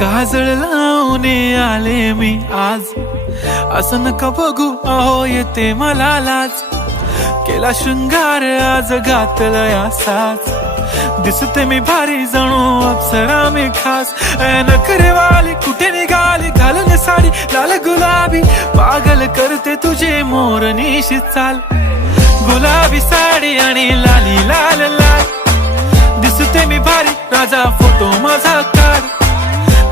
काजळ लावून आले मी आज, असं नका बघू अहो येते मला लाज. केला शृंगार आज घातलंय असाच, दिसते मी भारी जणू अप्सरा मी खास. नखरेवाली कुठे निघाली घालून साडी लाल गुलाबी, पागल करते तुझे मोरनीशी चाल. गुलाबी साडी आणि लाली लाल लाल, दिसते मी भारी राजा फोटो माझा काढ.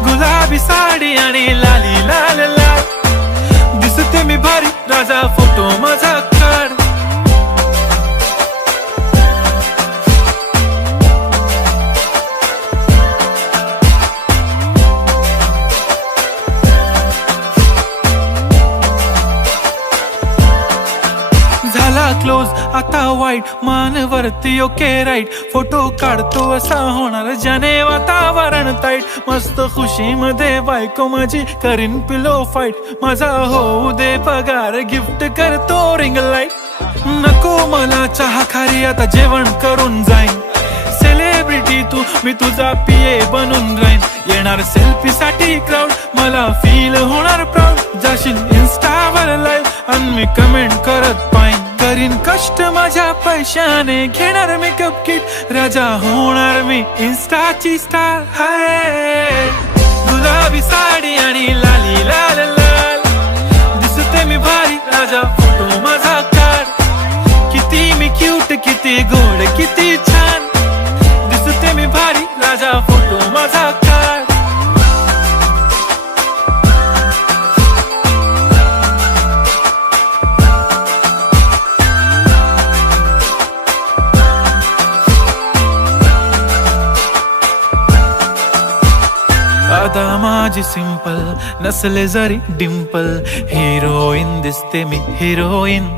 गुलाबी साडी आणि लाली लाल लाल, दिसते मी भारी राजा फोटो माझा काढ. झाला क्लोज आता वाईट, मान वरती ओके राईट. फोटो काढतो असा होणार ज्याने वातावरण ताईट. मस्त खुशी मध्ये बायको माझी करीन पिलो फाईट. माझा होऊ दे पगार गिफ्ट करतो रिंग लाईट. नको मला चहा खारी आता जेवण करून जाईन. सेलिब्रिटी तू मी तुझा पिये बनून राहीन. येणार सेल्फी साठी क्राऊड मला फील होणार प्राऊड. जाशील इन्स्टावर लाईव्ह आणि मी कमेंट करत पाईन. करीन कष्ट माझ्या पैशाने घेणार मेकअप किट. राजा होणार मी इन्स्टाची स्टार. हाय गुलाबी साडी आणि लाली लाल लाल, दिसते मी भारी राजा फोटो माझा काढ. किती मी क्यूट किती गोड किती छान, दिसते मी भारी राजा फोटो माझा काढ. आता माझी सिंपल नसले जरी डिंपल, हिरोईन दिसते मी हिरोईन.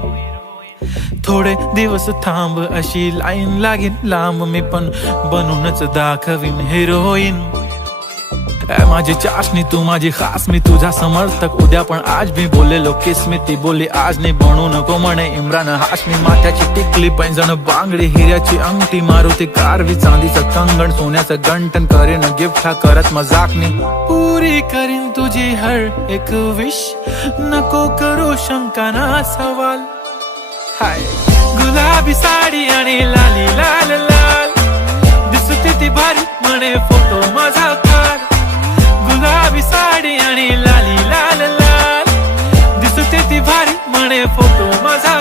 थोडे दिवस थांब अशी लाईन लागेल लांब, मी पण बनूनच दाखवीन हिरोईन. माझी चाशनी तू माझी खास, मी तुझा समर्थक उद्या पण आज मी बोललेलो किस मी. ती बोलली आज नाही बनू नको म्हणे इम्रान हाशमी. माथ्याची टिकली पैंजण बांगडी हिऱ्याची अंगठी, मारुती कारवी चांदीचं कंगण सोन्याचं गंटन. करीन गिफ्ट हा करत मजाकनी, पुरी करीन तुझी हर एक विश. नको करू शंका ना सवाल. हाय गुलाबी साडी आणि लाली लाल लाल, दिसते ती भारी म्हणे फोटो माझा काढ. गुलाबी साडी आणि लाली लाल लाल, दिसते ती भारी म्हणे फोटो माझा.